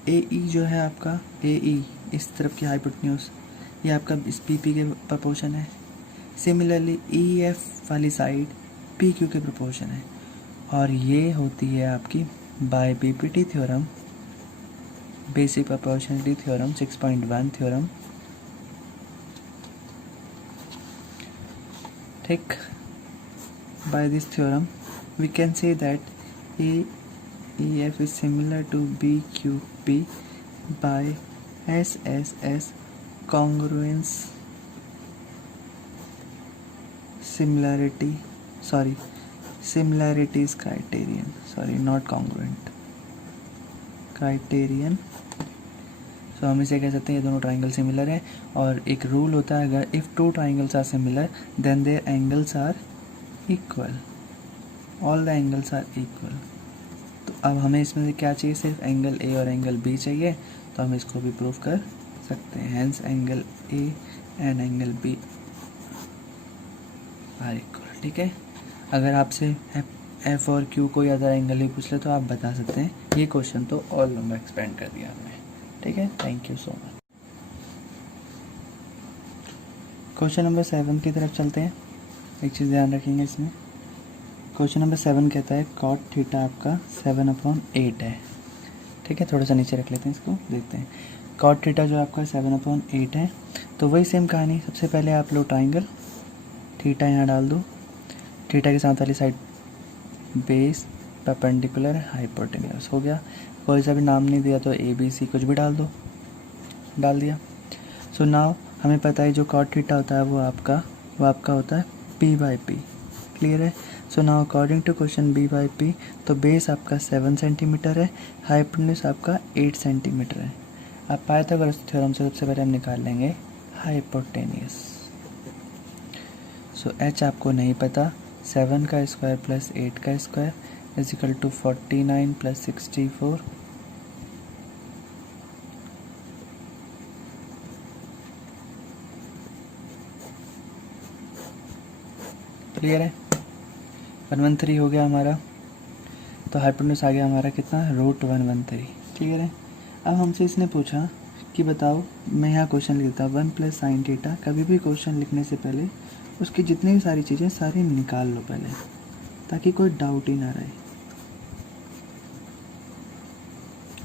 ए ई जो है आपका, ए ई इस तरफ की हाइपोटेन्यूज, ये आपका इस पी पी के प्रोपोर्शन है। सिमिलरली ई एफ वाली साइड पी क्यू के प्रोपोर्शन है। और ये होती है आपकी by B P T theorem, basic proportionality theorem 6.1 theorem. ठीक। By this theorem we can say that AEF is similar to BQP by SSS congruence similarities criterion, not congruent criterion। तो हम इसे कह सकते हैं ये दोनों ट्राइंगल सिमिलर है। और एक रूल होता है, अगर if two triangles are similar then their angles are equal, all the angles are equal. तो अब हमें इसमें से क्या चाहिए, सिर्फ एंगल ए और एंगल बी चाहिए, तो हम इसको भी प्रूव कर सकते हैं। Hence angle A and angle B are equal. ठीक है। अगर आपसे एफ और क्यू कोई अदर एंगल ही पूछ ले तो आप बता सकते हैं। ये क्वेश्चन तो और लंबा एक्सपेंड कर दिया हमने। ठीक है। Thank you so much. Question number 7 की तरफ चलते हैं। एक चीज़ ध्यान रखेंगे इसमें, क्वेश्चन नंबर 7 कहता है कॉट थीटा आपका 7/8 है। ठीक है। थोड़ा सा नीचे रख लेते हैं इसको, देखते हैं। कॉट थीटा जो आपका 7/8 है, तो वही सेम कहानी। सबसे पहले आप लो ट्राइंगल, थीटा यहाँ डाल दो, थीटा के साथ वाली साइड बेस परपेंडिकुलर हाइपोटेन्यूज हो गया। कोई सा भी नाम नहीं दिया तो ए बी सी कुछ भी डाल दो, डाल दिया। सो नाउ हमें पता है जो कॉट थीटा होता है वो आपका होता है पी बाई पी। क्लियर है। So now according to question b by p, तो बेस आपका 7 सेंटीमीटर है, हाइपोटेन्यूज आपका 8 सेंटीमीटर है। अब पाइथागोरस थ्योरम से सबसे पहले हम निकाल लेंगे हाइपोटेन्यूज। सो एच आपको नहीं पता, 7 का स्क्वायर प्लस 8 का square is equal to 49 plus 64। Clear है। 113 हो गया हमारा, तो हाइपोटेन्यूज आ गया हमारा कितना, √113। क्लियर है। अब हमसे इसने पूछा कि बताओ, मैं यहाँ क्वेश्चन लिखता हूँ 1 प्लस साइन थीटा। कभी भी क्वेश्चन लिखने से पहले उसकी जितनी भी सारी चीज़ें सारी निकाल लो पहले, ताकि कोई डाउट ही ना रहे।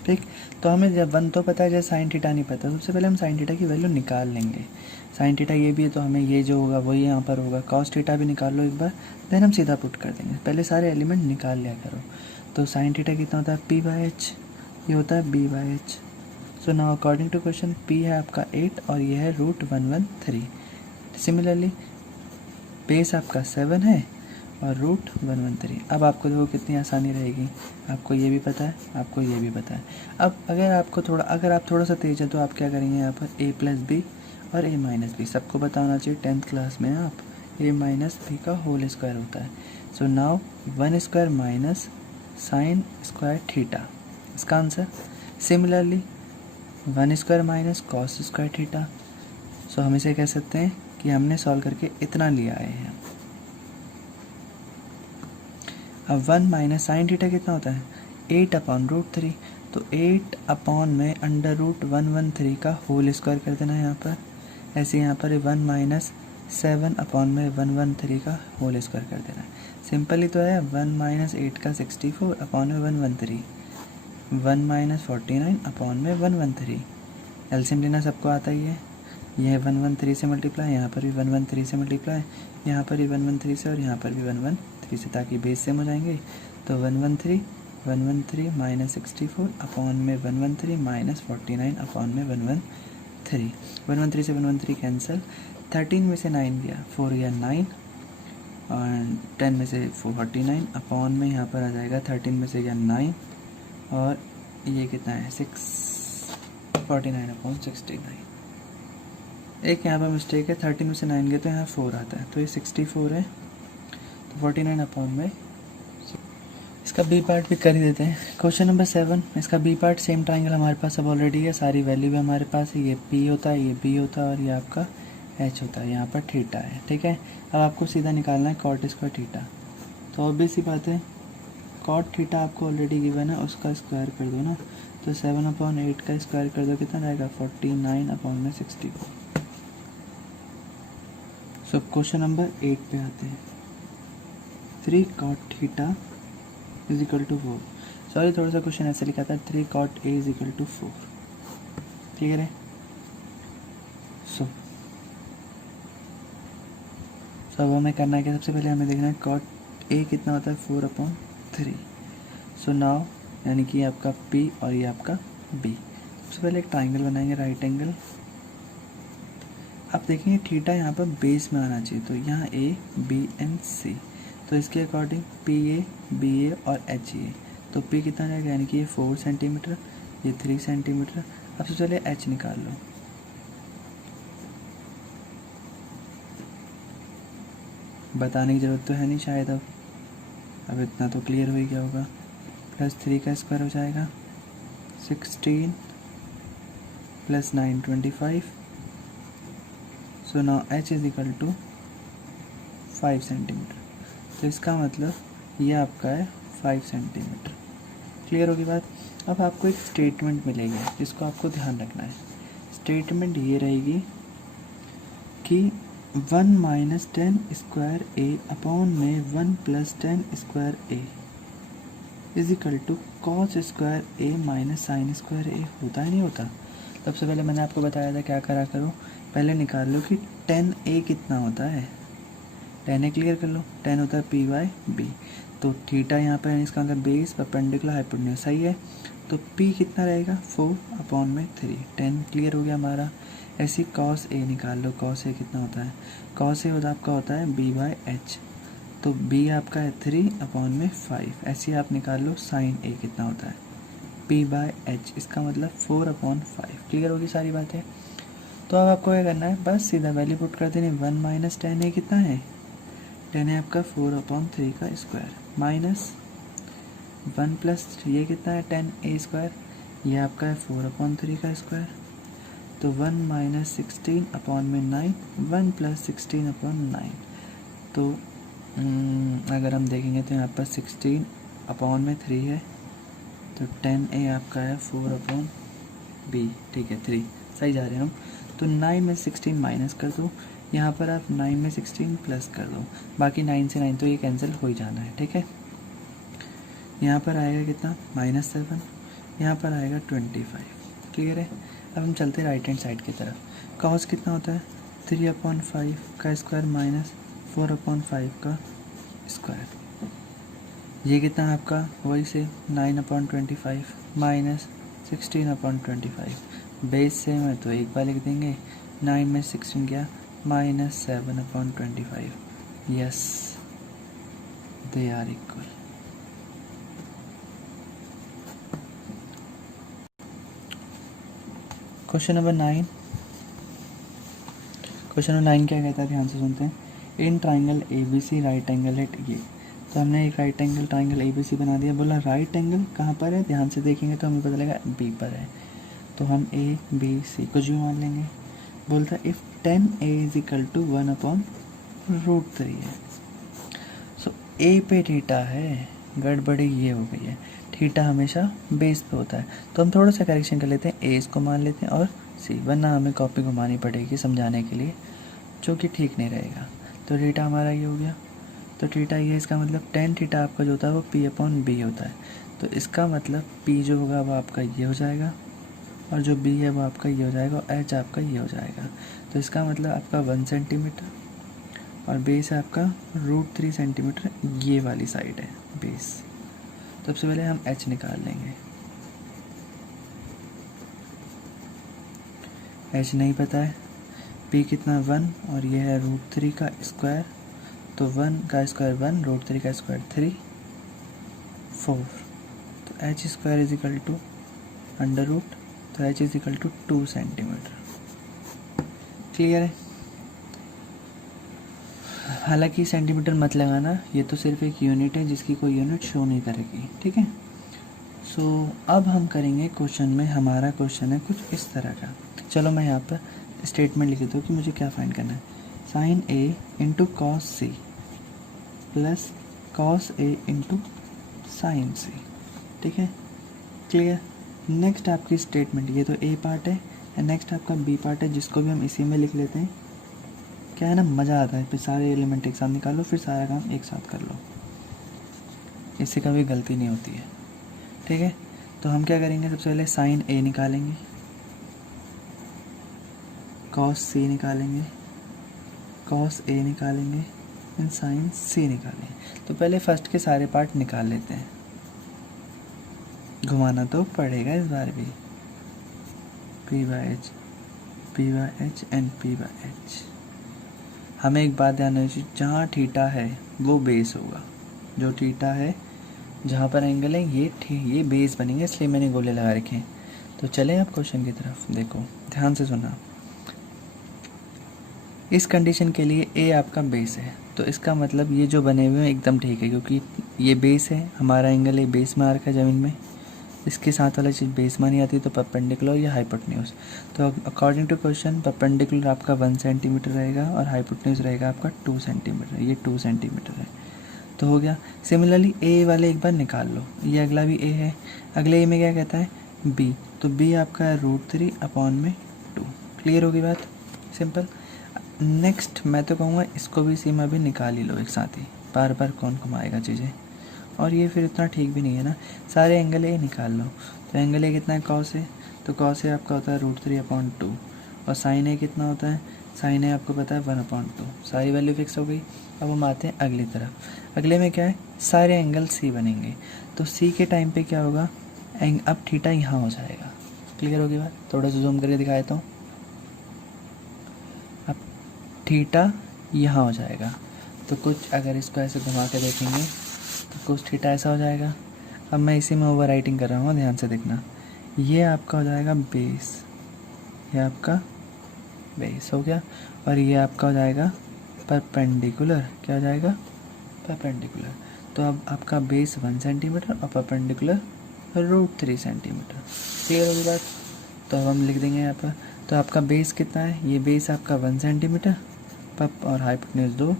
ठीक, तो हमें जब 1 तो पता है, जैसे साइन थीटा नहीं पता, सबसे पहले हम साइन थीटा की वैल्यू निकाल लेंगे। साइन थीटा ये भी है, तो हमें ये जो होगा वही यहाँ पर होगा। कॉस थीटा भी निकाल लो एक बार, देन हम सीधा पुट कर देंगे। पहले सारे एलिमेंट निकाल लिया करो। तो साइन थीटा कितना होता है, p बाई एच, ये होता है b by h. So now according to question p है आपका 8 और ये है √113। सिमिलरली बेस आपका 7 है और √113। अब आपको देखो कितनी आसानी रहेगी, आपको ये भी पता है, आपको ये भी पता है। अब अगर आप थोड़ा सा तेज है, तो आप क्या करेंगे, यहाँ पर a प्लस बी और a माइनस बी सबको पता होना चाहिए। 10th क्लास में आप a माइनस बी का होल स्क्वायर होता है। So now 1 square minus sine square theta, इसका answer. Similarly 1 square minus cos square theta. So हम इसे कह सकते हैं कि हमने सॉल्व करके इतना लिया है। अब 1 माइनस साइन थीटा कितना होता है, 8/√3। तो 8 में √113 का होल स्क्वायर कर देना है यहाँ पर। ऐसे यहाँ पर 1 माइनस 7 में 113 का होल स्क्वायर कर देना है। सिंपल ही तो है। 1 माइनस 8 का 64 में 113, 1 माइनस 49 में 113। एलसीएम लेना सबको आता ही है। यह 113 से मल्टीप्लाई, यहाँ पर भी 113 से मल्टीप्लाई, यहाँ पर भी 113 से और यहाँ पर भी 113 से, ताकि बेस सेम हो जाएंगे। तो 113 माइनस 64 में 113 माइनस 49 में 113। 113 से 113 कैंसिल। 13 में से 9 गया, 4 गया 9 और 10 में से 49 में यहाँ पर आ जाएगा 13 में से गया 9 और ये कितना है 649/69। एक यहाँ पर मिस्टेक है, 13 में से 9 गया तो यहाँ 4 आता है, तो ये 64 है। तो 49 में इसका बी पार्ट भी कर ही देते हैं। क्वेश्चन नंबर 7, इसका बी पार्ट सेम ट्राइंगल हमारे पास अब ऑलरेडी है, सारी वैल्यू भी हमारे पास है। ये p होता है, ये b होता है और ये आपका h होता है, यहाँ पर थीटा है। ठीक है, अब आपको सीधा निकालना है कॉट स्क्वायर थीटा। तो ऑब्वियस सी बात है, कॉट थीटा आपको ऑलरेडी गिवन है, उसका स्क्वायर कर दो ना। तो 7/8 का स्क्वायर कर दो, कितना रहेगा 49/64। सो क्वेश्चन नंबर 8 पे आते हैं। 3 cot theta is equal to 4। Sorry, थोड़ा सा क्वेश्चन ऐसे लिखा था, 3 cot a is equal to 4। Clear है। सो अब हमें करना है कि सबसे पहले हमें देखना है cot a कितना होता है, 4/3। सो नाउ यानी कि आपका p और ये आपका b। सबसे पहले एक ट्राइंगल बनाएंगे, राइट एंगल। आप देखेंगे थीटा यहाँ पर बेस में आना चाहिए, तो यहाँ a b and c, तो इसके अकॉर्डिंग PA BA और HA। तो P कितना रहेगा, यानी कि ये 4 सेंटीमीटर, ये 3 सेंटीमीटर। अब सबसे पहले H निकाल लो। बताने की ज़रूरत तो है नहीं शायद, अब इतना तो क्लियर हो ही गया होगा। +3 का स्क्वायर हो जाएगा 16 + 9 25। So now H is equal to 5 centimetre. तो इसका मतलब ये आपका है 5 सेंटीमीटर। क्लियर होगी बात। अब आपको एक स्टेटमेंट मिलेगी जिसको आपको ध्यान रखना है। स्टेटमेंट ये रहेगी कि 1 माइनस 10 स्क्वायर ए अपॉन में 1 plus 10 square A is equal to cos square A minus sine square A. होता है नहीं होता। सबसे पहले मैंने आपको बताया था क्या करा करो, पहले निकाल लो कि 10a कितना होता है। 10a क्लियर कर लो, 10 होता है p बाई बी। तो थीटा यहाँ पर इसका मतलब बेस परपेंडिकुलर हाइपोटेन्यूज सही है, तो p कितना रहेगा 4/3। 10 क्लियर हो गया हमारा। ऐसे कॉस a निकाल लो, कॉस a कितना होता है, कॉस a आपका होता है b बाई एच। तो b आपका है 3/5। ऐसे ही आप निकाल लो साइन a कितना होता है p/h, इसका मतलब 4/5। क्लियर होगी सारी बातें। तो अब आपको क्या करना है, बस सीधा वैल्यू पुट कर देनी। 1 माइनस टेन ए कितना है, 10 है आपका 4/3 का स्क्वायर, माइनस 1 प्लस ये कितना है 10a², ये आपका है 4/3 का स्क्वायर। तो 1 माइनस 16/9, 1 प्लस 16/9। तो अगर हम देखेंगे तो यहाँ पर 16/3 है, तो 10a आपका है 4/b, ठीक है 3, सही जा रहे हैं हम। तो 9 में 16 माइनस कर दो, यहाँ पर आप 9 में 16 प्लस कर दो, बाकी 9 से 9 तो ये कैंसिल हो ही जाना है, ठीक है। यहाँ पर आएगा कितना -7, यहाँ पर आएगा 25। क्लियर है। अब हम चलते हैं राइट हैंड साइड की तरफ। कॉस कितना होता है 3/5 का स्क्वायर माइनस 4/5 का स्क्वायर। ये कितना है आपका, वही से 9/25 माइनस 16/25। बेस सेम है तो एक बार लिख देंगे, 9 में 16 गया -7/25। Yes, they are equal. Question number 9। Question number 9 क्या कहता है, ध्यान से सुनते हैं। In triangle A B C right angle at ये। तो हमने एक right angle triangle A B C बना दिया। बोला राइट एंगल कहाँ पर है, ध्यान से देखेंगे तो हमें पता लगेगा बी पर है। तो हम ए बी सी कुछ भी मान लेंगे। बोलता है if 10a is equal to 1/√3 है। सो ए पे थीटा है, गड़बड़ी ये हो गई है, थीटा हमेशा बेस पे होता है। तो हम थोड़ा सा करेक्शन कर लेते हैं, ए इसको मान लेते हैं और सी, वरना हमें कॉपी घुमानी पड़ेगी समझाने के लिए, जो कि ठीक नहीं रहेगा। तो थीटा हमारा ये हो गया। तो थीटा ये, इसका मतलब टेन थीटा आपका जो होता है वो p/b होता है। तो इसका मतलब p जो होगा वो आपका ये हो जाएगा, और जो b है वो आपका ये हो जाएगा, और h आपका ये हो जाएगा। तो इसका मतलब आपका 1 सेंटीमीटर, और बेस है आपका √3 सेंटीमीटर, ये वाली साइड है बेस। तो सबसे पहले हम h निकाल लेंगे। h नहीं पता है, p कितना 1, और ये है √3 का स्क्वायर। तो 1 का स्क्वायर 1, √3 का स्क्वायर 3, 4। तो h square is equal to under root, तो h is equal to 2 centimetre. Clear है। हालांकि सेंटीमीटर मत लगाना, ये तो सिर्फ एक यूनिट है जिसकी कोई यूनिट शो नहीं करेगी, ठीक है। सो अब हम करेंगे क्वेश्चन में, हमारा क्वेश्चन है कुछ इस तरह का। चलो मैं यहाँ पर स्टेटमेंट लिख देता हूँ कि मुझे क्या फाइंड करना है। Sine a into cos C plus cos a into sine C, ठीक है। क्लियर। नेक्स्ट आपकी स्टेटमेंट, ये तो ए पार्ट है, नेक्स्ट आपका बी पार्ट है, जिसको भी हम इसी में लिख लेते हैं। क्या है ना, मज़ा आता है, फिर सारे एलिमेंट एक साथ निकालो, फिर सारा काम एक साथ कर लो, इससे कभी गलती नहीं होती है, ठीक है। तो हम क्या करेंगे, सबसे पहले साइन ए निकालेंगे, कॉस सी निकालेंगे, कॉस ए निकालेंगे, एंड साइन सी निकालेंगे। तो पहले फर्स्ट के सारे पार्ट निकाल लेते हैं, घुमाना तो पड़ेगा इस बार भी। p/h, p/h and p/h। हमें एक बात ध्यान रखनी चाहिए, जहाँ थीटा है वो बेस होगा। जो थीटा है, जहाँ पर एंगल है, ये बेस बनेंगे, इसलिए मैंने गोले लगा रखे हैं। तो चलें अब क्वेश्चन की तरफ। देखो ध्यान से सुना, इस कंडीशन के लिए ए आपका बेस है, तो इसका मतलब ये जो बने हुए हैं एकदम ठीक है, क्योंकि ये बेस है, हमारा एंगल है बेस में आ रखा है ज़मीन में। इसके साथ वाला चीज़ बेस मानी जाती है, तो परपेंडिकुलर या हाइपोटेन्यूज। तो अकॉर्डिंग टू क्वेश्चन परपेंडिकुलर आपका 1 सेंटीमीटर रहेगा और हाइपोटेन्यूज रहेगा आपका 2 सेंटीमीटर। ये 2 सेंटीमीटर है, तो हो गया। सिमिलरली ए वाले एक बार निकाल लो, ये अगला भी ए है, अगले ए में क्या कहता है बी, तो बी आपका है √3/2। क्लियर होगी बात, सिंपल। नेक्स्ट मैं तो कहूँगा इसको भी सीमा भी निकाल ही लो एक साथ ही, बार बार कौन घुमाएगा चीज़ें, और ये फिर इतना ठीक भी नहीं है ना। सारे एंगल ए निकाल लो। तो एंगल ए कितना है, कॉस ए, तो कॉस ए आपका होता है √3/2, और साइन ए कितना होता है, साइन ए आपको पता है 1/2। सारी वैल्यू फिक्स हो गई। अब हम आते हैं अगली तरफ। अगले में क्या है, सारे एंगल सी बनेंगे। तो सी के टाइम पे क्या होगा, अब थीटा यहाँ हो जाएगा। क्लियर होगी बात, थोड़ा सा जूम करके दिखा देता हूँ। अब थीटा यहाँ हो जाएगा, तो कुछ अगर इसको ऐसे घुमा के देखेंगे तो कुछ थीटा ऐसा हो जाएगा। अब मैं इसी में ओवर राइटिंग कर रहा हूँ, ध्यान से देखना। ये आपका हो जाएगा बेस, ये आपका बेस हो गया, और ये आपका हो जाएगा परपेंडिकुलर। क्या हो जाएगा? परपेंडिकुलर। तो अब आपका बेस 1 सेंटीमीटर और परपेंडिकुलर √3 सेंटीमीटर। क्लियर होगी बात? तो अब हम लिख देंगे यहाँ पर। तो आपका बेस कितना है? ये बेस आपका 1 सेंटीमीटर और हाइपोटेन्यूज 2,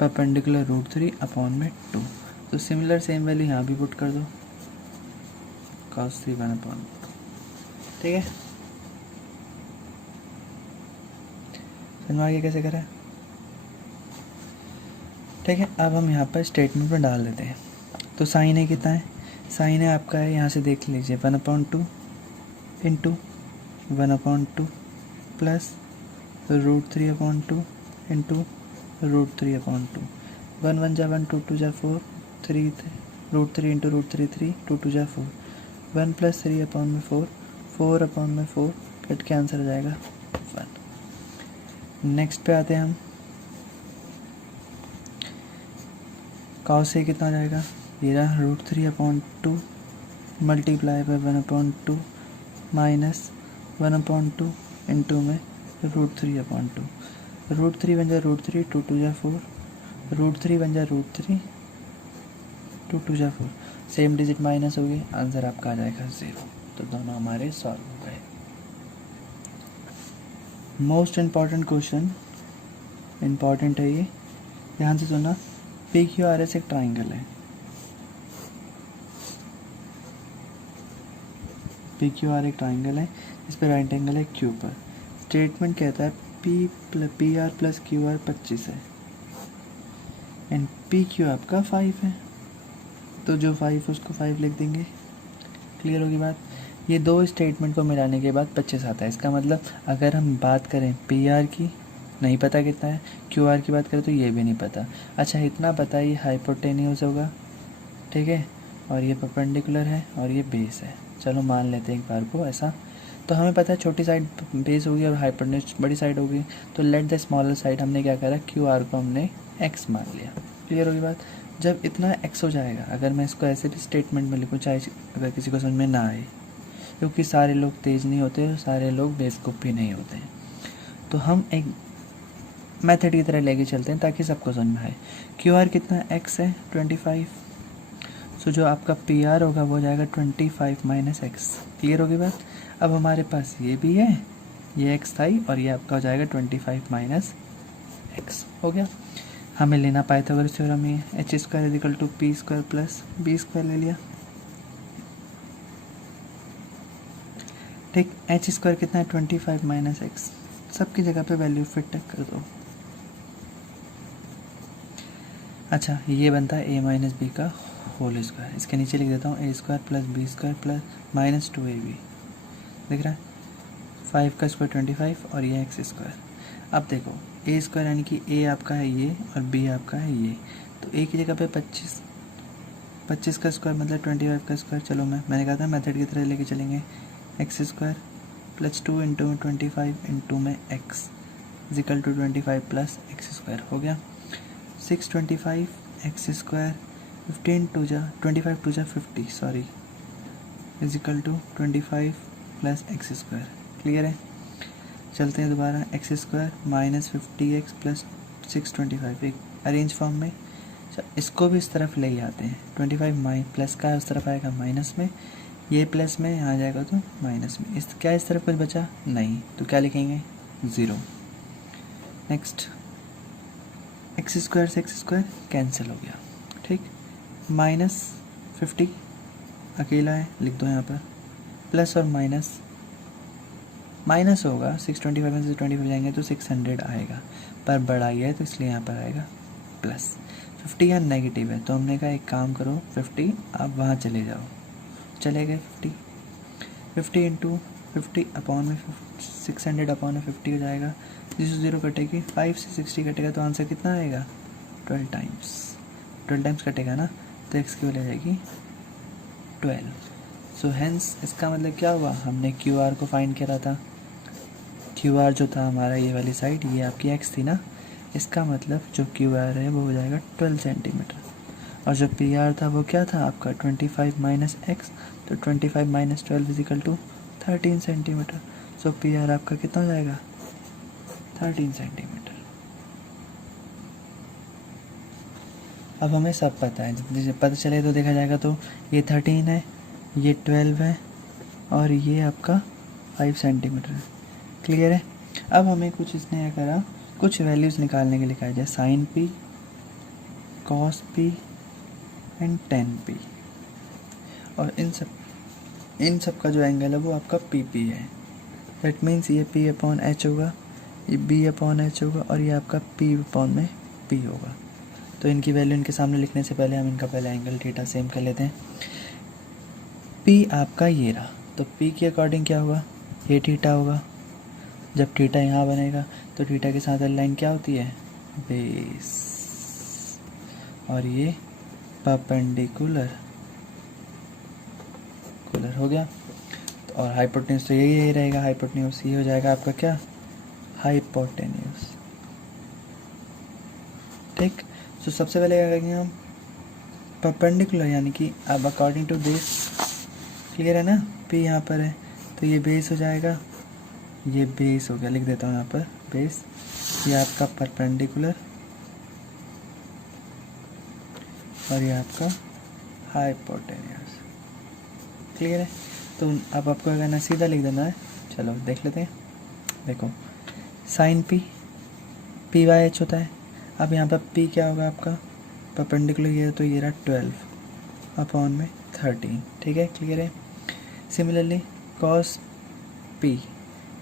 परपेंडिकुलर √3/2। तो सिमिलर सेम वैल्यू यहाँ भी पुट कर दो, cos 3 1/2। ठीक है, समझ में आ गया कैसे करें? ठीक है, अब हम यहाँ पर स्टेटमेंट में डाल देते हैं। तो साइन है कितना है? साइन है आपका है, यहाँ से देख लीजिए 1/2 इंटू 1/2 प्लस √3/2 इंटू √3/2। 1 1 जा 1, 2 2 जा 4, 3 √3 इंटू √3 3, 2 2 जा 4, 1 प्लस 3/4, 4/4 कट के आंसर हो जाएगा 1। नेक्स्ट पे आते हैं हम। cos से कितना हो जाएगा? ये रहा √3/2 मल्टीप्लाई बाय 1/2 माइनस 1/2 इंटू में √3/2। √3 बन जाए √3, 2 2 जा 4, √3 बन जाए √3, 2 2 जा 4, सेम डिजिट माइनस हो गई, आंसर आपका आ जाएगा 0। तो दोनों हमारे सॉल्व हो गए। मोस्ट इम्पॉर्टेंट क्वेश्चन, इम्पॉर्टेंट है ये, ध्यान से सुनना। PQRS एक ट्राइंगल है। PQR एक ट्राइंगल है, इस पर राइट एंगल है Q पर। स्टेटमेंट कहता है PR प्लस QR 25 है एंड PQ आपका 5 है। तो जो 5 उसको 5 लिख देंगे। क्लियर होगी बात? ये दो स्टेटमेंट को मिलाने के बाद 25 आता है। इसका मतलब अगर हम बात करें PR की, नहीं पता कितना है, QR की बात करें तो ये भी नहीं पता। अच्छा इतना पता है, ये हाइपोटेन्यूज होगा, ठीक है, और ये परपेंडिकुलर है और ये बेस है। चलो मान लेते हैं एक बार को ऐसा। तो हमें पता है छोटी साइड बेस होगी और हाइपोटेन्यूज बड़ी साइड होगी। तो लेट द स्मॉलर साइड हमने क्या करा, QR को हमने X मान लिया। क्लियर होगी बात? जब इतना X हो जाएगा, अगर मैं इसको ऐसे भी स्टेटमेंट में लिखूँ, चाहे अगर किसी को समझ में ना आए, क्योंकि सारे लोग तेज़ नहीं होते और सारे लोग बेवकूफ़ भी नहीं होते हैं, तो हम एक मेथड की तरह लेके चलते हैं ताकि सबको समझ में आए। QR कितना X है 25, सो जो आपका PR होगा वो हो जाएगा 25 माइनस X। क्लियर होगी बात? अब हमारे पास ये भी है, ये X था ही, और ये आपका हो जाएगा 25 माइनस X। हो गया। हमें लेना पाइथागोरस थ्योरम ही है, h² = p² प्लस b² ले लिया। ठीक, h² कितना है 25 माइनस X। सबकी जगह पे वैल्यू फिट कर दो। अच्छा ये बनता है a माइनस बी का होल स्क्वायर। इसके नीचे लिख देता हूँ a² plus b² plus minus 2ab। दिख रहा है? 5 का स्क्वायर 25 और ये x²। अब देखो a² यानी कि a आपका है ये और b आपका है ये, तो a की जगह पे 25 का स्क्वायर मतलब 25 का स्क्वायर। चलो मैंने कहा था मेथड की तरह लेके चलेंगे। x² प्लस 2 इंटू में 25 इंटू में x equal to 25 plus x² हो गया। 625 x², 15 2 जा 25 2 जा 50 sorry is equal to 25 plus x²। Clear है? चलते हैं दोबारा। x² माइनस 50x प्लस 625 एक अरेंज फॉर्म में। इसको भी इस तरफ ले आते हैं। 25 प्लस का उस तरफ आएगा माइनस में, ये प्लस में यहाँ जाएगा तो माइनस में। इस क्या इस तरफ कुछ बचा नहीं, तो क्या लिखेंगे 0। नेक्स्ट x² से x² कैंसिल हो गया। ठीक, माइनस 50 अकेला है, लिख दो यहाँ पर, प्लस और माइनस होगा 625 में से 25 जाएंगे तो 600 आएगा, पर बड़ा ही है तो इसलिए यहाँ पर आएगा प्लस। 50 यहाँ नेगेटिव है तो हमने कहा एक काम करो 50 आप वहाँ चले जाओ, चले गए 50 इंटू 50 अपॉन में 600 अपॉन में 50 हो जाएगा। 0 कटेगी, 5 से 60 कटेगा तो आंसर कितना आएगा 12 टाइम्स कटेगा ना, तो x की वैल्यू आ जाएगी 12। सो हेंस इसका मतलब क्या हुआ, हमने QR को फाइंड करा था। QR जो था हमारा ये वाली साइड, ये आपकी x थी ना, इसका मतलब जो क्यू आर है वो हो जाएगा 12 सेंटीमीटर, और जो पी आर था वो क्या था आपका 25 माइनस एक्स, तो 25 minus 12 is equal to 13 centimetre. So P R आपका कितना हो जाएगा 13 सेंटीमीटर। अब हमें सब पता है, जब पता चले तो देखा जाएगा, तो ये 13 है, ये 12 है, और ये आपका 5 सेंटीमीटर है। क्लियर है। अब हमें कुछ इसने क्या करा, कुछ वैल्यूज़ निकालने के लिए कहा जाए, sine P, cos P and tan P, और इन सब का जो एंगल है वो आपका पी पी है। दैट मीन्स ये पी अपॉन एच होगा, ये बी अपॉन एच होगा, और ये आपका पी अपॉन में पी होगा। तो इनकी वैल्यू इनके सामने लिखने से पहले हम इनका पहले एंगल थीटा सेम कर लेते हैं। पी आपका ये रहा, तो पी के अकॉर्डिंग क्या होगा, ये थीटा होगा। जब थीटा यहाँ बनेगा तो थीटा के साथ लाइन क्या होती है, बेस, और ये परपेंडिकुलर हो गया। और हाइपोटेन्यूज तो यही रहेगा, हाइपोटेन्यूज ये हो जाएगा आपका क्या, हाइपोटेन्यूज। ठीक। तो सबसे पहले क्या करेंगे हम, परपेंडिकुलर, यानी कि अब अकॉर्डिंग टू बेस। क्लियर है ना, पी यहाँ पर है तो ये बेस हो जाएगा, ये बेस हो गया, लिख देता हूँ यहाँ पर बेस, ये आपका परपेंडिकुलर, और ये आपका हाइपोटेन्यूज। क्लियर है। तो अब आपको क्या करना है, सीधा लिख देना है। चलो देख लेते हैं। देखो sine P, p by h होता है। अब यहाँ पर पी क्या होगा आपका, परपेंडिकुलर ये, तो ये रहा 12 अपॉन में 13। ठीक है, क्लियर है। Similarly cos P,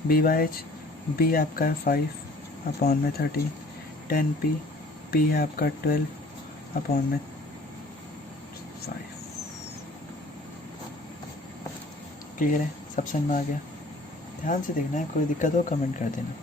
b by h, b आपका है 5 अपॉन में 13, 10 पी, पी है आपका 12 अपॉन में 5। क्लियर है, सब समझ में आ गया। ध्यान से देखना है, कोई दिक्कत हो कमेंट कर देना।